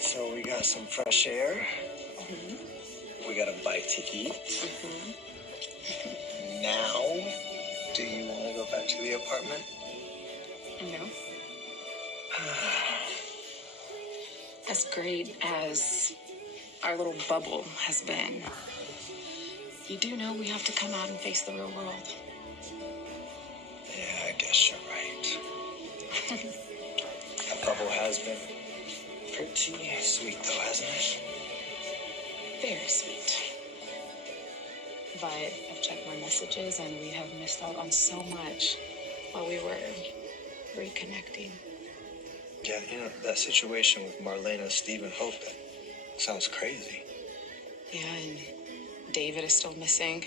So we got some fresh air. We got a bite to eat. Now, do you want to go back to the apartment? No. As great as our little bubble has been, you do know we have to come out and face the real world. Yeah, I guess you're right. That bubble has been pretty sweet, though, hasn't it? Very sweet. But I've checked my messages and we have missed out on so much while we were reconnecting. Yeah, you know, that situation with Marlena, Steve, and Hope, that sounds crazy. Yeah, and David is still missing.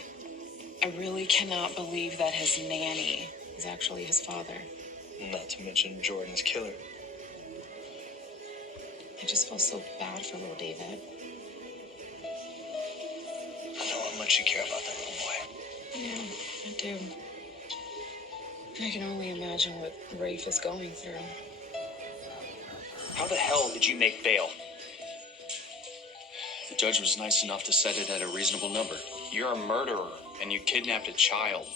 I really cannot believe that his nanny is actually his father. Not to mention Jordan's killer. I just feel so bad for little David. I know how much you care about that little boy. Yeah, I do. I can only imagine what Rafe is going through. How the hell did you make bail? The judge was nice enough to set it at a reasonable number. You're a murderer, and you kidnapped a child.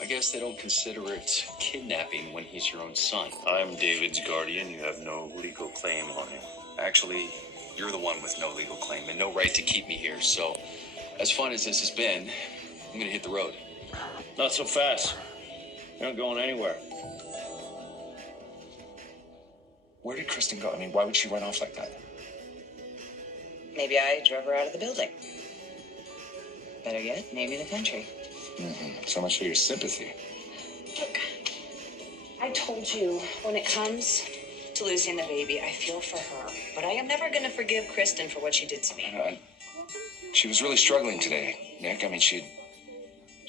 I guess they don't consider it kidnapping when he's your own son. I'm David's guardian. You have no legal claim on him. Actually, you're the one with no legal claim and no right to keep me here. So, as fun as this has been, I'm gonna hit the road. Not so fast. You're not going anywhere. Where did Kristen go? I mean, why would she run off like that? Maybe I drove her out of the building. Better yet, maybe the country. So much for your sympathy. Look, I told you, when it comes to losing the baby, I feel for her. But I am never going to forgive Kristen for what she did to me. She was really struggling today, Nick. I mean, she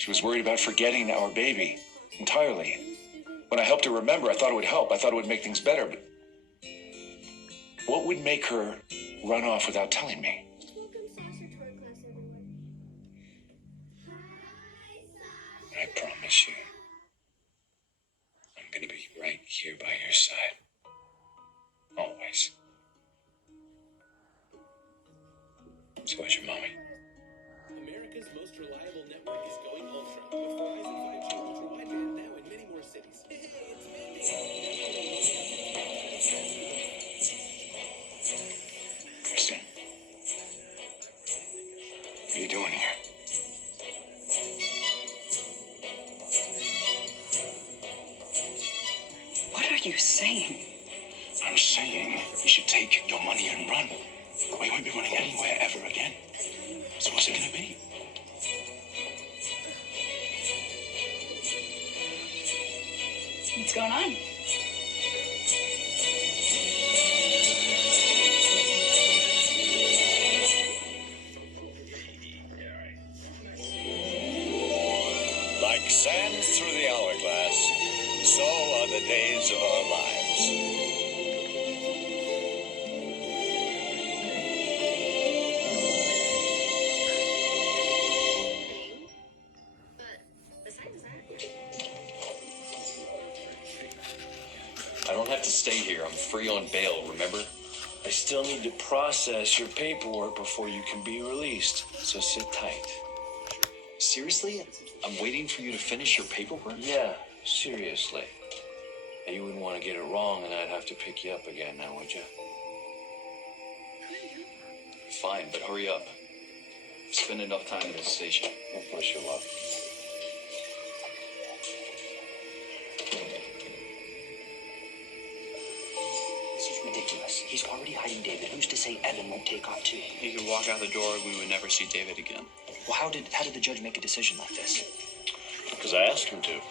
was worried about forgetting our baby entirely. When I helped her remember, I thought it would help. I thought it would make things better. But what would make her run off without telling me? I promise you, I'm going to be right here by your side. Always. So is your mommy. America's most reliable network is going ultra with Verizon 5G ultra wideband now in many more cities. Hey, it's me. Kristen, what are you doing here? What are you saying? I'm saying you should take your money and run. We won't be running anywhere ever again. So what's it gonna be? What's going on? Like sand through the hourglass, so are the days of our lives. I don't have to stay here. I'm free on bail, remember? I still need to process your paperwork before you can be released, so sit tight. Seriously? I'm waiting for you to finish your paperwork? Yeah, seriously. And you wouldn't want to get it wrong and I'd have to pick you up again now, would you? Fine, but hurry up. Spend enough time in this station. Wish you luck. This is ridiculous. He's already hiding David. Who's to say Evan won't take off too? He could walk out the door and we would never see David again. Well, how did the judge make a decision like this? Because I asked him to.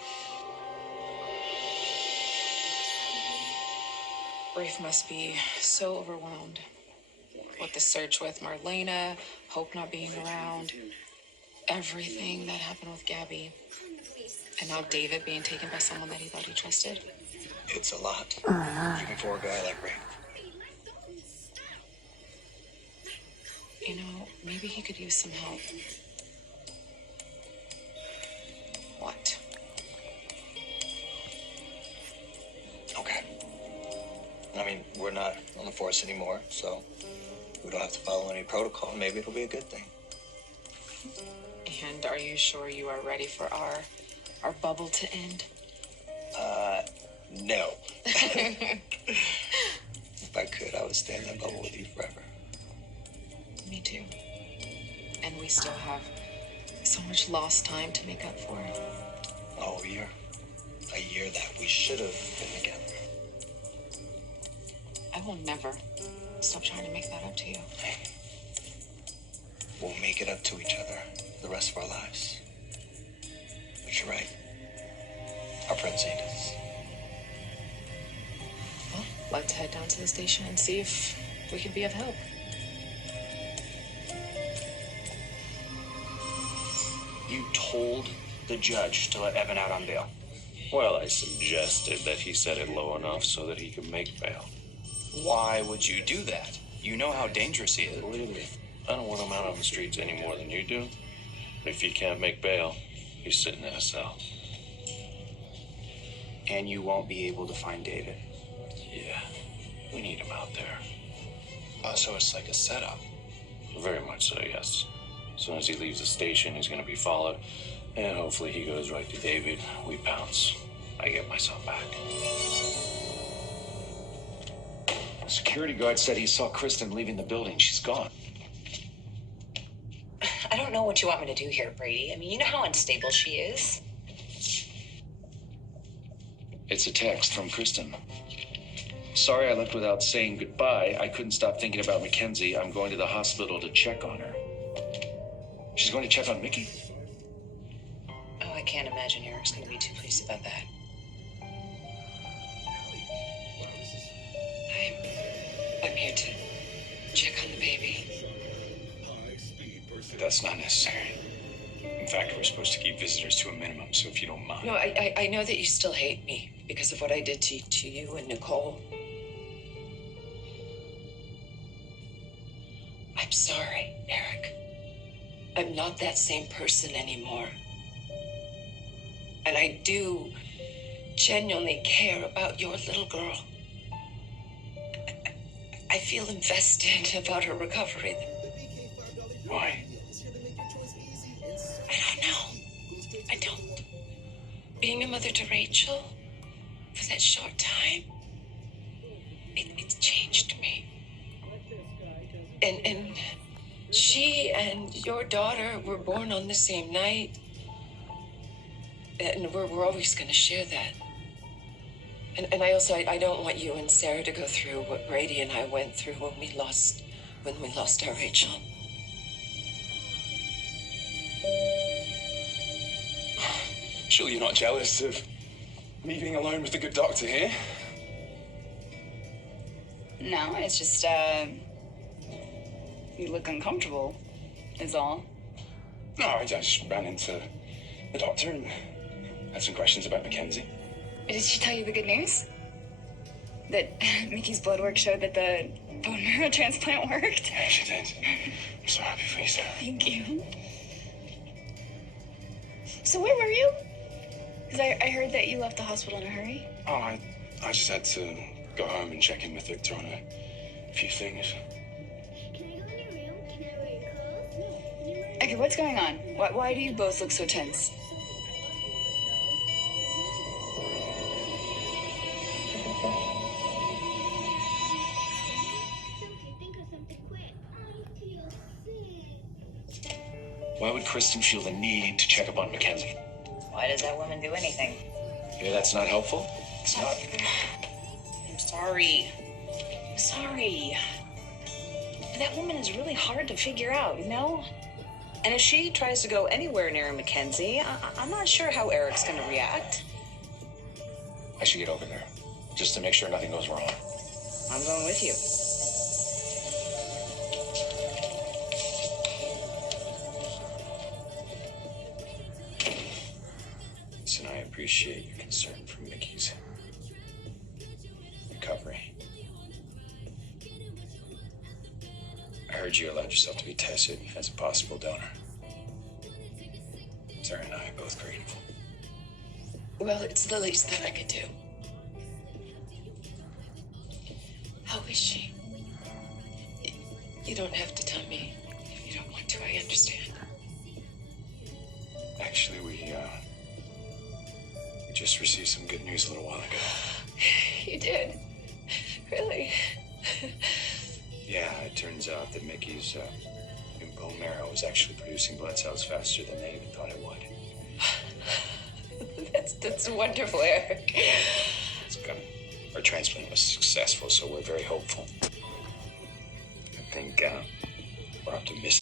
Rafe must be so overwhelmed with the search with Marlena, Hope not being around, everything that happened with Gabby, and now David being taken by someone that he thought he trusted. It's a lot, even for a guy like Rafe. You know, maybe he could use some help. What? Okay. I mean, we're not on the force anymore, so We don't have to follow any protocol. Maybe it'll be a good thing. And are you sure you are ready for our bubble to end? No. If I could, I would stay in that bubble with you forever. Me too. And we still have so much lost time to make up for. Oh, a year that we should have been together. I will never stop trying to make that up to you. We'll make it up to each other the rest of our lives. But you're right. Our friends need us. Well, let's head down to the station and see if we can be of help. You told the judge to let Evan out on bail. Well, I suggested that he set it low enough so that he could make bail. Why would you do that? You know how dangerous he is. Believe me, I don't want him out on the streets any more than you do. If he can't make bail, he's sitting in a cell. And you won't be able to find David. Yeah, we need him out there. So it's like a setup. Very much so, yes. As soon as he leaves the station, he's going to be followed. And hopefully he goes right to David. We pounce. I get myself back. The security guard said he saw Kristen leaving the building. She's gone. I don't know what you want me to do here, Brady. I mean, you know how unstable she is. It's a text from Kristen. Sorry I left without saying goodbye. I couldn't stop thinking about Mackenzie. I'm going to the hospital to check on her. She's going to check on Mickey? Oh, I can't imagine Eric's going to be too pleased about that. I'm here to check on the baby. That's not necessary. In fact, we're supposed to keep visitors to a minimum, so if you don't mind. No, I know that you still hate me because of what I did to you and Nicole. I'm sorry, Eric. I'm not that same person anymore. And I do genuinely care about your little girl. I feel invested about her recovery. Why? I don't know. I don't. Being a mother to Rachel for that short time, it's changed me. And she and your daughter were born on the same night. And we're always going to share that. And I also, I don't want you and Sarah to go through what Brady and I went through when we lost our Rachel. Surely you're not jealous of me being alone with the good doctor here? No, it's just, you look uncomfortable, is all. No, I just ran into the doctor and had some questions about Mackenzie. Did she tell you the good news? That Mickey's blood work showed that the bone marrow transplant worked? Yeah, she did. I'm so happy for you, Sarah. Thank you. So where were you? Because I heard that you left the hospital in a hurry. Oh, I just had to go home and check in with Victor on a few things. Okay, what's going on? Why do you both look so tense? Why would Kristen feel the need to check up on Mackenzie? Why does that woman do anything? Yeah, that's not helpful. It's not. I'm sorry. I'm sorry. That woman is really hard to figure out, you know? And if she tries to go anywhere near Mackenzie, I'm not sure how Eric's going to react. I should get over there, just to make sure nothing goes wrong. I'm going with you. Listen, I appreciate your concern for Mickey's recovery. I heard you allowed yourself to be tested as a possible donor. Sarah and I are both grateful. Well, it's the least that I could do. How is she? You don't have to tell me if you don't want to. I understand. Actually, we just received some good news a little while ago. You did? Really? Yeah, it turns out that Mickey's new bone marrow is actually producing blood cells faster than they even thought it would. That's wonderful, Eric. It's good. Our transplant was successful, so we're very hopeful. I think we're optimistic.